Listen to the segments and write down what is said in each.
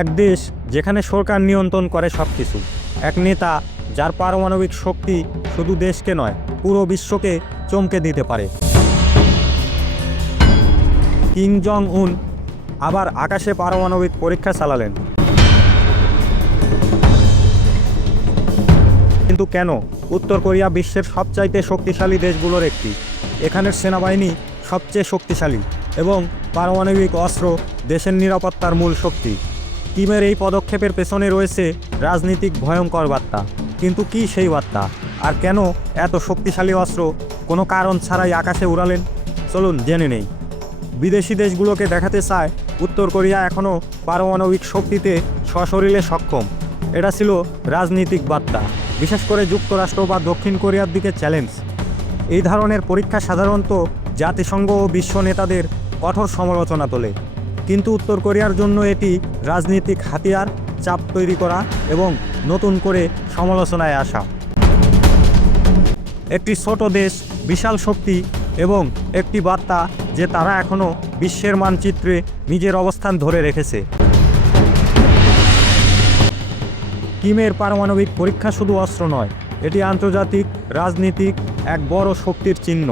এক দেশ যেখানে সরকার নিয়ন্ত্রণ করে সব কিছু, এক নেতা যার পারমাণবিক শক্তি শুধু দেশকে নয় পুরো বিশ্বকে চমকে দিতে পারে। কিম জং উন আবার আকাশে পারমাণবিক পরীক্ষা চালালেন। কিন্তু কেন? উত্তর কোরিয়া বিশ্বের সবচাইতে শক্তিশালী দেশগুলোর একটি। এখানের সেনাবাহিনী সবচেয়ে শক্তিশালী এবং পারমাণবিক অস্ত্র দেশের নিরাপত্তার মূল শক্তি। কিমের এই পদক্ষেপের পেছনে রয়েছে রাজনীতিক ভয়ঙ্কর বার্তা। কিন্তু কি সেই বার্তা? আর কেন এত শক্তিশালী অস্ত্র কোনো কারণ ছাড়াই আকাশে উড়ালেন? চলুন জেনে নেই। বিদেশি দেশগুলোকে দেখাতে চায় উত্তর কোরিয়া এখনও পারমাণবিক শক্তিতে সশরীরে সক্ষম। এটা ছিল রাজনীতিক বার্তা, বিশেষ করে যুক্তরাষ্ট্র বা দক্ষিণ কোরিয়ার দিকে চ্যালেঞ্জ। এই ধরনের পরীক্ষা সাধারণত জাতিসংঘ ও বিশ্ব নেতাদের কঠোর সমালোচনা তোলে, কিন্তু উত্তর কোরিয়ার জন্য এটি রাজনৈতিক হাতিয়ার, চাপ তৈরি করা এবং নতুন করে সমালোচনায় আসা। একটি ছোট দেশ, বিশাল শক্তি এবং একটি বার্তা যে তারা এখনও বিশ্বের মানচিত্রে নিজের অবস্থান ধরে রেখেছে। কিমের পারমাণবিক পরীক্ষা শুধু অস্ত্র নয়, এটি আন্তর্জাতিক রাজনীতিক এক বড় শক্তির চিহ্ন।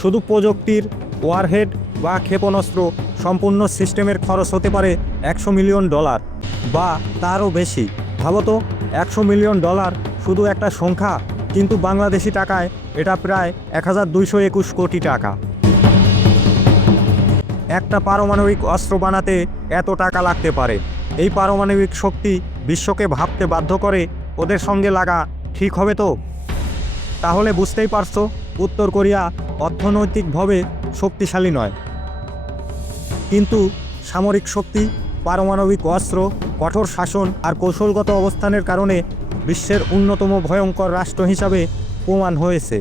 শুধু প্রযুক্তির ওয়ারহেড বা ক্ষেপণাস্ত্র সম্পূর্ণ সিস্টেমের খরচ হতে পারে $100 মিলিয়ন বা তারও বেশি। ভাবতো, $100 মিলিয়ন শুধু একটা সংখ্যা, কিন্তু বাংলাদেশি টাকায় এটা প্রায় 1221 কোটি টাকা। একটা পারমাণবিক অস্ত্র বানাতে এত টাকা লাগতে পারে। এই পারমাণবিক শক্তি বিশ্বকে ভাবতে বাধ্য করে, ওদের সঙ্গে লাগা ঠিক হবে তো? তাহলে বুঝতেই পারছো, উত্তর কোরিয়া অর্থনৈতিকভাবে শক্তিশালী নয়, কিন্তু সামরিক শক্তি, পারমাণবিক অস্ত্র, কঠোর শাসন আর কৌশলগত অবস্থানের কারণে বিশ্বের অন্যতম ভয়ঙ্কর রাষ্ট্র হিসাবে প্রমাণ হয়েছে।